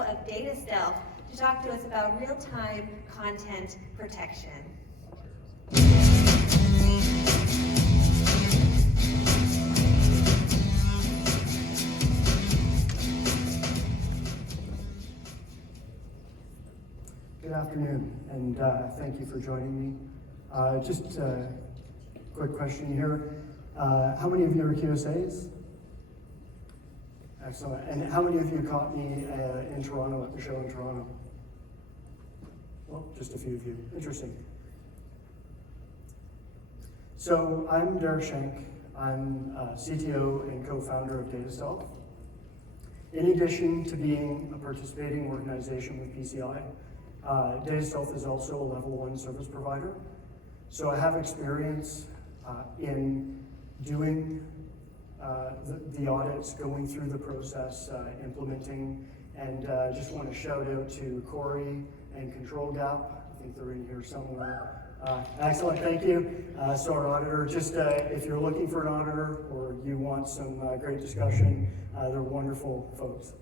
CEO of DataStealth, to talk to us about real-time content protection. Good afternoon, and thank you for joining me. Just a quick question here. How many of you are QSAs? Excellent. And how many of you caught me in Toronto at the show in Toronto? Well, just a few of you. Interesting. So I'm Derek Schenk. I'm CTO and co-founder of DataStealth. In addition to being a participating organization with PCI, DataStealth is also a level 1 service provider. So I have experience in doing the audits, going through the process, implementing, and just want to shout out to Corey and Control Gap. I think they're in here somewhere. Excellent, thank you. So our auditor, just if you're looking for an auditor or you want some great discussion, they're wonderful folks.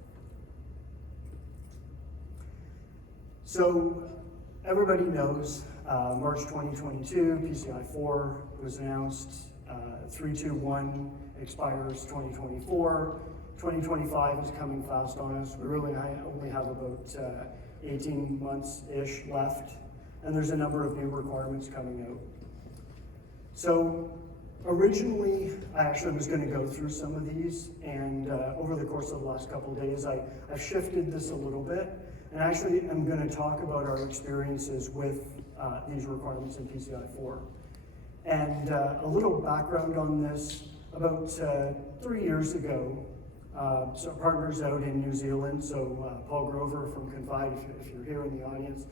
So everybody knows March 2022, PCI 4 was announced, 321 expires 2024, 2025 is coming fast on us. We really only have about 18 months-ish left, and there's a number of new requirements coming out. So originally, I actually was going to go through some of these, and over the course of the last couple of days, I've shifted this a little bit, and actually I'm going to talk about our experiences with these requirements in PCI 4. And a little background on this, about 3 years ago, so partners out in New Zealand, so Paul Grover from Confide, if you're here in the audience,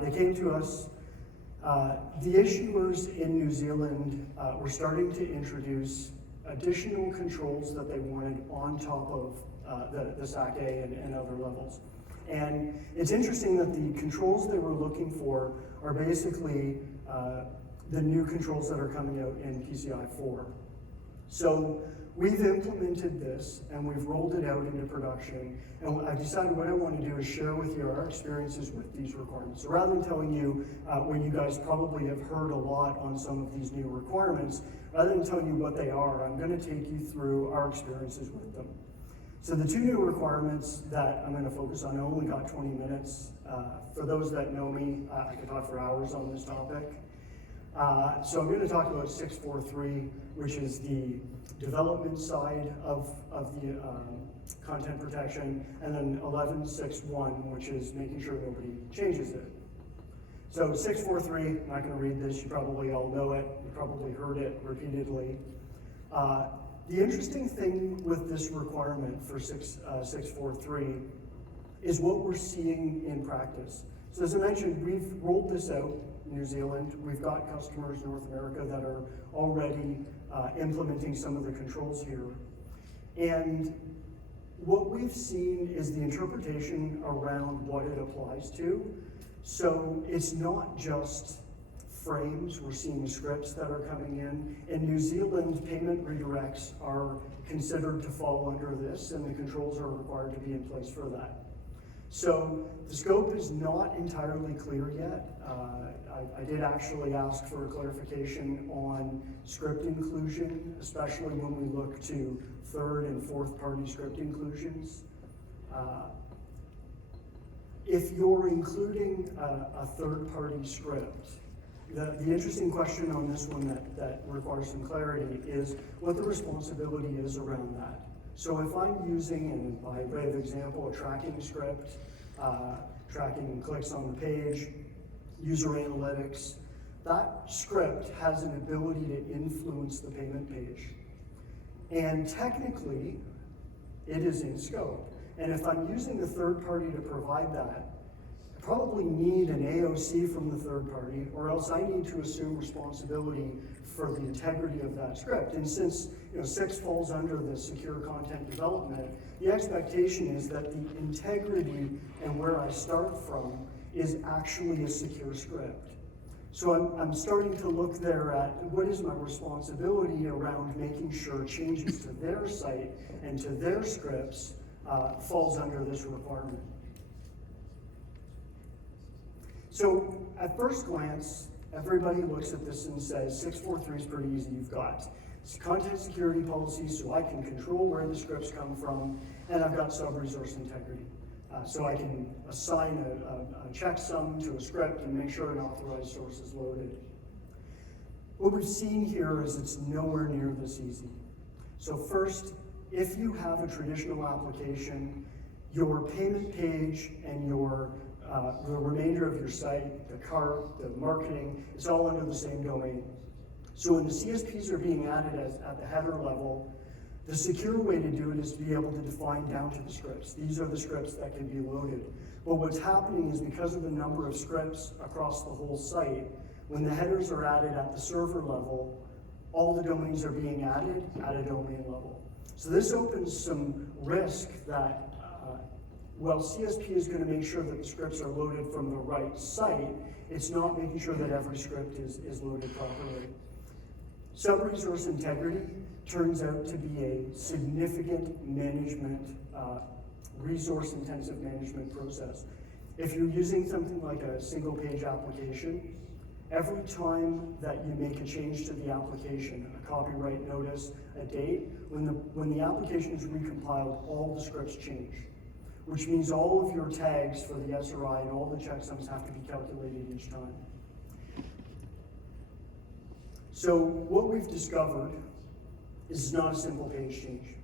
they came to us. The issuers in New Zealand were starting to introduce additional controls that they wanted on top of the SAC A and other levels. And it's interesting that the controls they were looking for are basically the new controls that are coming out in PCI 4. So we've implemented this and we've rolled it out into production, and I decided what I want to do is share with you our experiences with these requirements. So rather than telling you when you guys probably have heard a lot on some of these new requirements, rather than tell you what they are, I'm going to take you through our experiences with them. So the two new requirements that I'm going to focus on, I only got 20 minutes. For those that know me, I could talk for hours on this topic. So I'm going to talk about 643, which is the development side of the content protection, and then 1161, which is making sure nobody changes it. So 643, I'm not going to read this, you probably all know it, you probably heard it repeatedly. The interesting thing with this requirement for 643 is what we're seeing in practice. So as I mentioned, we've rolled this out in New Zealand. We've got customers in North America that are already implementing some of the controls here. And what we've seen is the interpretation around what it applies to. So it's not just frames, we're seeing scripts that are coming in. In New Zealand, payment redirects are considered to fall under this, and the controls are required to be in place for that. So the scope is not entirely clear yet. I did actually ask for a clarification on script inclusion, especially when we look to third and fourth party script inclusions. If you're including a third party script, the interesting question on this one that requires some clarity is what the responsibility is around that. So if I'm using, and by way of example, a tracking script, tracking clicks on the page, user analytics, that script has an ability to influence the payment page. And technically, it is in scope. And if I'm using the third party to provide that, I probably need an AOC from the third party, or else I need to assume responsibility for the integrity of that script. And since 6 falls under the secure content development, the expectation is that the integrity and where I start from is actually a secure script. So I'm starting to look there at what is my responsibility around making sure changes to their site and to their scripts falls under this requirement. So at first glance, everybody looks at this and says 643 is pretty easy. You've got content security policies, so I can control where the scripts come from, and I've got sub-resource integrity. So I can assign a checksum to a script and make sure an authorized source is loaded. What we've seen here is it's nowhere near this easy. So first, if you have a traditional application, your payment page and the remainder of your site, the cart, the marketing, it's all under the same domain. So when the CSPs are being added at the header level, the secure way to do it is to be able to define down to the scripts. These are the scripts that can be loaded. But what's happening is because of the number of scripts across the whole site, when the headers are added at the server level, all the domains are being added at a domain level. So this opens some risk that while CSP is going to make sure that the scripts are loaded from the right site, it's not making sure that every script is loaded properly. Sub-resource integrity turns out to be a significant management, resource-intensive management process. If you're using something like a single-page application, every time that you make a change to the application, a copyright notice, a date, when the application is recompiled, all the scripts change, which means all of your tags for the SRI and all the checksums have to be calculated each time. So what we've discovered is not a simple page change.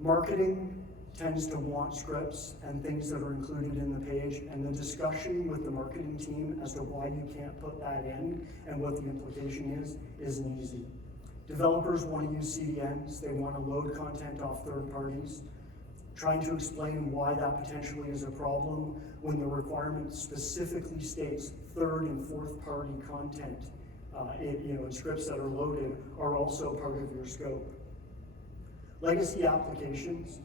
Marketing tends to want scripts and things that are included in the page, and the discussion with the marketing team as to why you can't put that in and what the implication isn't easy. Developers want to use CDNs, they want to load content off third parties. Trying to explain why that potentially is a problem when the requirement specifically states third and fourth party content and scripts that are loaded are also part of your scope. Legacy applications,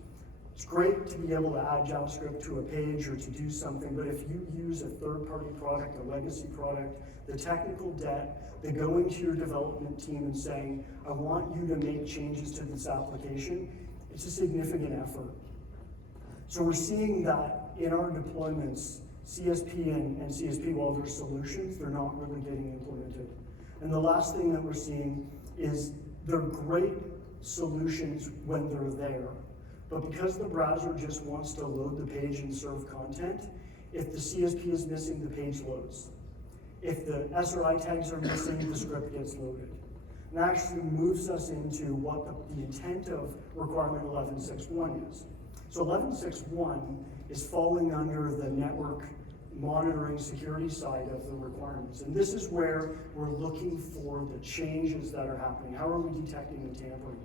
it's great to be able to add JavaScript to a page or to do something, but if you use a third-party product, a legacy product, the technical debt, the going to your development team and saying, I want you to make changes to this application, it's a significant effort. So we're seeing that in our deployments, CSP and CSP, while they're solutions, they're not really getting implemented. And the last thing that we're seeing is they're great solutions when they're there. But because the browser just wants to load the page and serve content, if the CSP is missing, the page loads. If the SRI tags are missing, the script gets loaded. And that actually moves us into what the intent of requirement 11.6.1 is. So 11.6.1 is falling under the network monitoring security side of the requirements. And this is where we're looking for the changes that are happening. How are we detecting the tampering?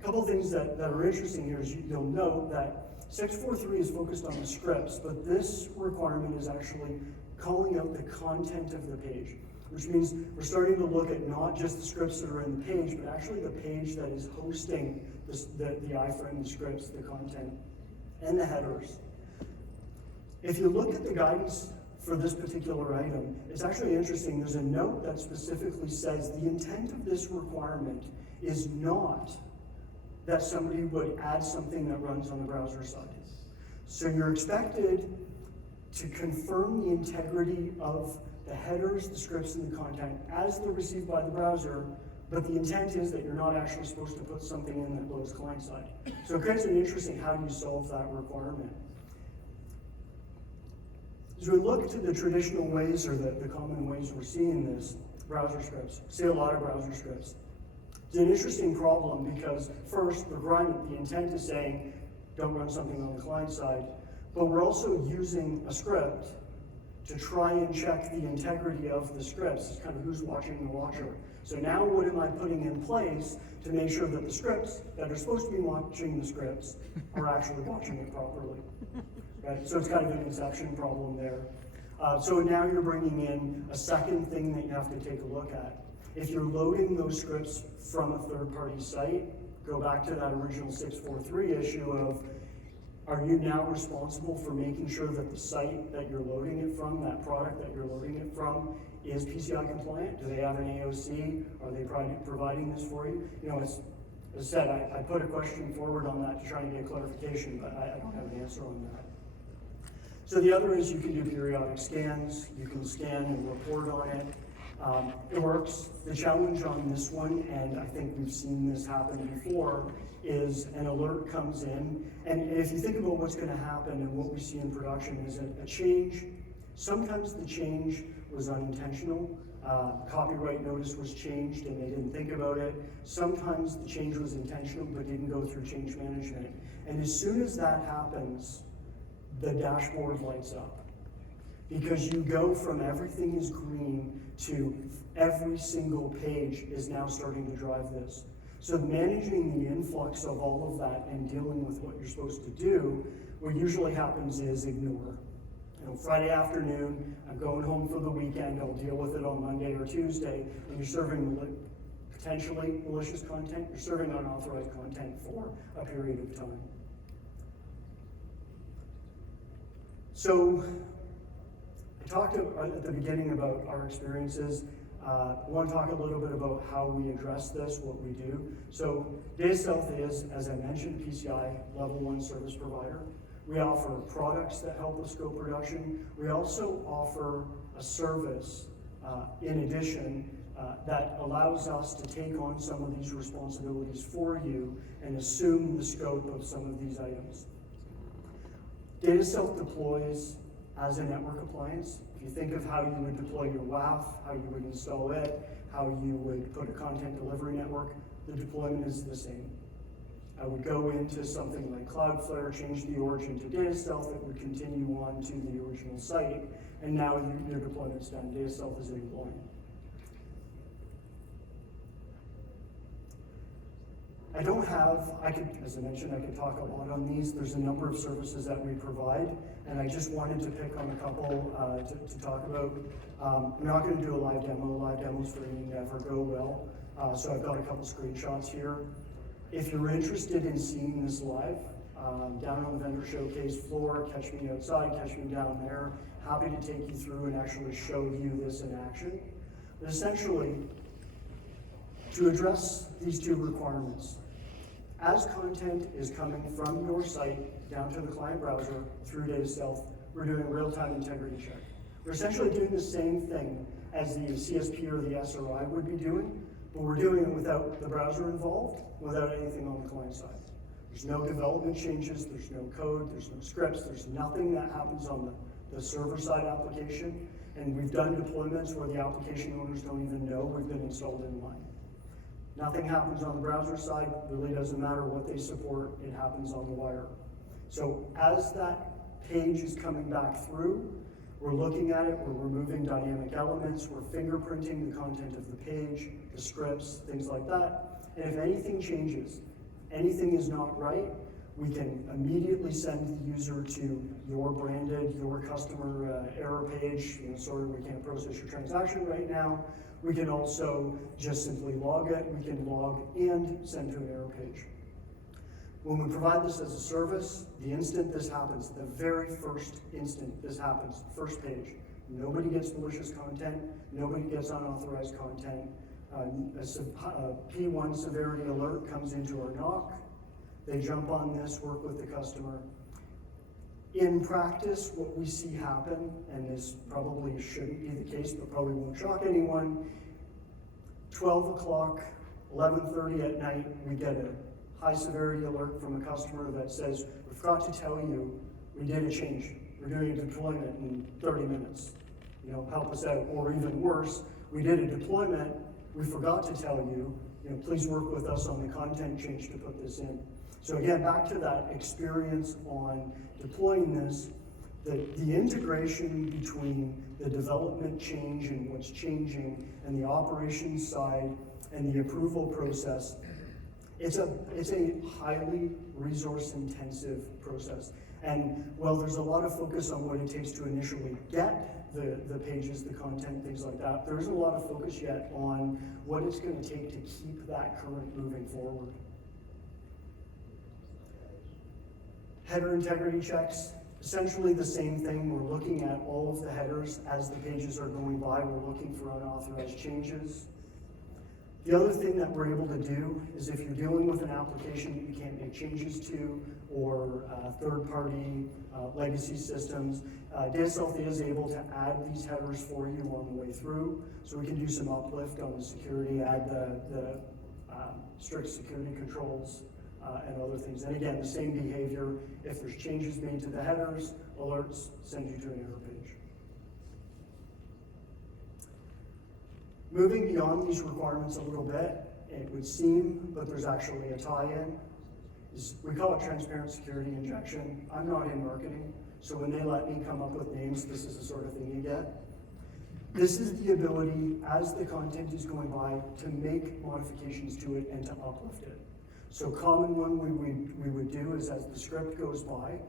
A couple of things that are interesting here is you'll note that 6.4.3 is focused on the scripts, but this requirement is actually calling out the content of the page, which means we're starting to look at not just the scripts that are in the page, but actually the page that is hosting the iframe, the scripts, the content, and the headers. If you look at the guidance for this particular item, it's actually interesting. There's a note that specifically says the intent of this requirement is not that somebody would add something that runs on the browser side. So you're expected to confirm the integrity of the headers, the scripts, and the content as they're received by the browser, but the intent is that you're not actually supposed to put something in that loads client side. So it creates an interesting, how do you solve that requirement? As we look to the traditional ways or the common ways we're seeing this, browser scripts, see a lot of browser scripts. It's an interesting problem because first, the intent is saying, don't run something on the client side, but we're also using a script to try and check the integrity of the scripts. It's kind of who's watching the watcher. So now what am I putting in place to make sure that the scripts that are supposed to be watching the scripts are actually watching it properly? Right? So it's kind of an inception problem there. So now you're bringing in a second thing that you have to take a look at. If you're loading those scripts from a third-party site, go back to that original 6.4.3 issue of, are you now responsible for making sure that the site that you're loading it from, that product that you're loading it from, is PCI compliant? Do they have an AOC? Are they providing this for you? You know, as I said, I put a question forward on that to try and get clarification, but I don't have an answer on that. So the other is you can do periodic scans, you can scan and report on it. It works. The challenge on this one, and I think we've seen this happen before, is an alert comes in, and if you think about what's going to happen and what we see in production is a change. Sometimes the change was unintentional. Copyright notice was changed and they didn't think about it. Sometimes the change was intentional but didn't go through change management. And as soon as that happens, the dashboard lights up. Because you go from everything is green to every single page is now starting to drive this. So managing the influx of all of that and dealing with what you're supposed to do, what usually happens is ignore. You know, Friday afternoon, I'm going home for the weekend, I'll deal with it on Monday or Tuesday. When you're serving potentially malicious content, you're serving unauthorized content for a period of time. So I talked at the beginning about our experiences. I want to talk a little bit about how we address this, what we do. So DataStealth is, as I mentioned, PCI Level 1 service provider. We offer products that help with scope reduction. We also offer a service in addition that allows us to take on some of these responsibilities for you and assume the scope of some of these items. DataStealth deploys as a network appliance. If you think of how you would deploy your WAF, how you would install it, how you would put a content delivery network, the deployment is the same. I would go into something like Cloudflare, change the origin to DataStealth, it would continue on to the original site, and now your deployment's done. DataStealth is in line. As I mentioned, I could talk a lot on these. There's a number of services that we provide, and I just wanted to pick on a couple to talk about. I'm not going to do a live demo. Live demos for me never go well, so I've got a couple screenshots here. If you're interested in seeing this live, down on the vendor showcase floor, catch me outside, catch me down there. Happy to take you through and actually show you this in action. But essentially, to address these two requirements, as content is coming from your site down to the client browser through DataStealth, we're doing a real-time integrity check. We're essentially doing the same thing as the CSP or the SRI would be doing, but we're doing it without the browser involved, without anything on the client side. There's no development changes, there's no code, there's no scripts, there's nothing that happens on the server-side application, and we've done deployments where the application owners don't even know we've been installed in line. Nothing happens on the browser side, really doesn't matter what they support, it happens on the wire. So as that page is coming back through, we're looking at it, we're removing dynamic elements, we're fingerprinting the content of the page, the scripts, things like that. And if anything changes, anything is not right, we can immediately send the user to your branded, your customer error page, sorry, we can't process your transaction right now. We can also just simply log it, we can log and send to an error page. When we provide this as a service, the instant this happens, the very first instant this happens, first page, nobody gets malicious content, nobody gets unauthorized content. A P1 severity alert comes into our NOC. They jump on this, work with the customer. In practice, what we see happen, and this probably shouldn't be the case, but probably won't shock anyone, 12 o'clock, 11:30 at night, we get a high severity alert from a customer that says, we forgot to tell you, we did a change. We're doing a deployment in 30 minutes. Help us out. Or even worse, we did a deployment, we forgot to tell you, please work with us on the content change to put this in. So again, back to that experience on deploying this, the integration between the development change and what's changing and the operations side and the approval process, it's a highly resource-intensive process. And while there's a lot of focus on what it takes to initially get the pages, the content, things like that, there isn't a lot of focus yet on what it's going to take to keep that current moving forward. Header integrity checks, essentially the same thing. We're looking at all of the headers as the pages are going by. We're looking for unauthorized changes. The other thing that we're able to do is if you're dealing with an application that you can't make changes to, or third-party legacy systems, DataStealth is able to add these headers for you on the way through. So we can do some uplift on the security, add the strict security controls and other things. And again, the same behavior. If there's changes made to the headers, alerts send you to an error page. Moving beyond these requirements a little bit, it would seem, but there's actually a tie-in, is we call it transparent security injection. I'm not in marketing, so when they let me come up with names, this is the sort of thing you get. This is the ability, as the content is going by, to make modifications to it and to uplift it. So common one we would do is as the script goes by,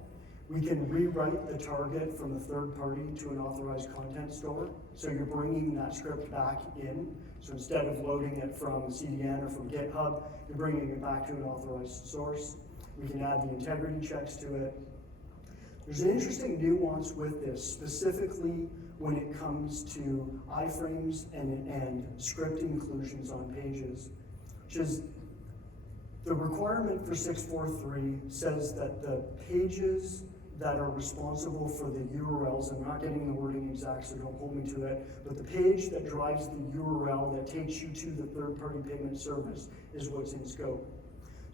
we can rewrite the target from a third party to an authorized content store. So you're bringing that script back in. So instead of loading it from CDN or from GitHub, you're bringing it back to an authorized source. We can add the integrity checks to it. There's an interesting nuance with this, specifically when it comes to iframes and script inclusions on pages, which is the requirement for 643 says that the pages that are responsible for the URLs, I'm not getting the wording exact, so don't hold me to it, but the page that drives the URL that takes you to the third-party payment service is what's in scope.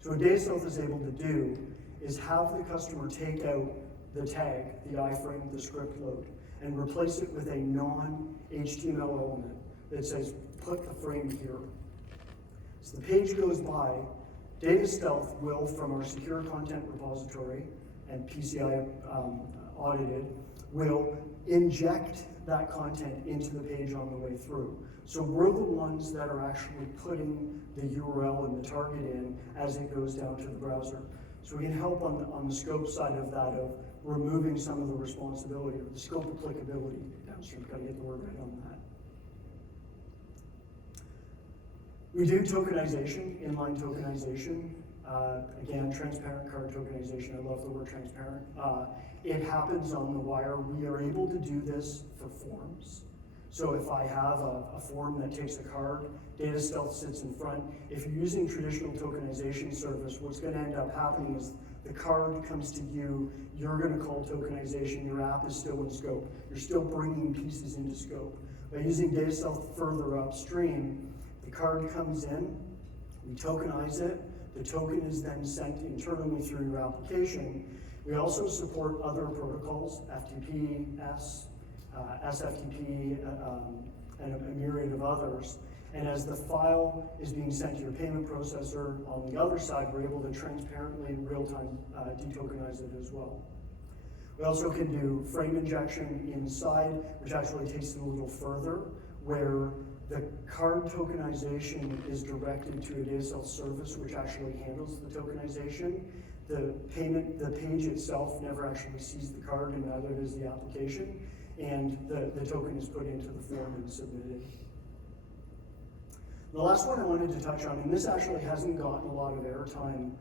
So what DataStealth is able to do is have the customer take out the tag, the iframe, the script load, and replace it with a non-HTML element that says, put the frame here. So the page goes by, DataStealth will, from our secure content repository, and PCI audited, will inject that content into the page on the way through. So we're the ones that are actually putting the URL and the target in as it goes down to the browser. So we can help on the scope side of that, of removing some of the responsibility, or the scope applicability downstream. Got to get the word right on that. We do tokenization, inline tokenization. Again, transparent card tokenization. I love the word transparent. It happens on the wire. We are able to do this for forms. So if I have a form that takes a card, DataStealth sits in front. If you're using traditional tokenization service, what's going to end up happening is the card comes to you, you're going to call tokenization, your app is still in scope. You're still bringing pieces into scope. By using DataStealth further upstream, the card comes in, we tokenize it, the token is then sent internally through your application. We also support other protocols, FTP, SFTP, and a myriad of others. And as the file is being sent to your payment processor, on the other side, we're able to transparently, in real time, detokenize it as well. We also can do frame injection inside, which actually takes it a little further, where the card tokenization is directed to a DSL service, which actually handles the tokenization. The page itself never actually sees the card, and neither does the application. And the token is put into the form and submitted. The last one I wanted to touch on, and this actually hasn't gotten a lot of airtime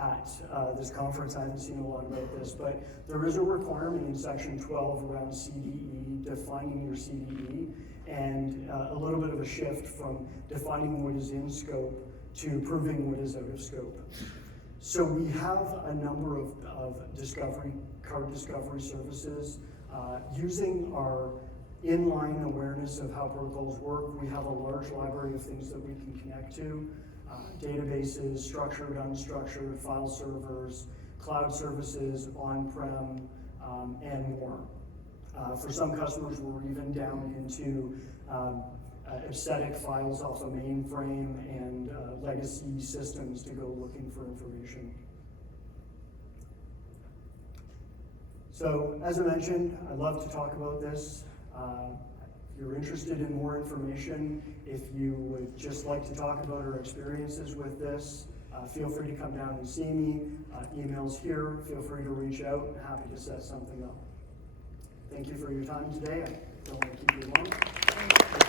at this conference. I haven't seen a lot about this, but there is a requirement in Section 12 around CDE, defining your CDE, and a little bit of a shift from defining what is in scope to proving what is out of scope. So we have a number of card discovery services. Using our inline awareness of how protocols work, we have a large library of things that we can connect to. Databases, structured, unstructured, file servers, cloud services, on-prem, and more. For some customers, we're even down into aesthetic files off a mainframe and legacy systems to go looking for information. So, as I mentioned, I love to talk about this. If you're interested in more information, if you would just like to talk about our experiences with this, feel free to come down and see me. Email's here. Feel free to reach out. I'm happy to set something up. Thank you for your time today. I don't want to keep you long.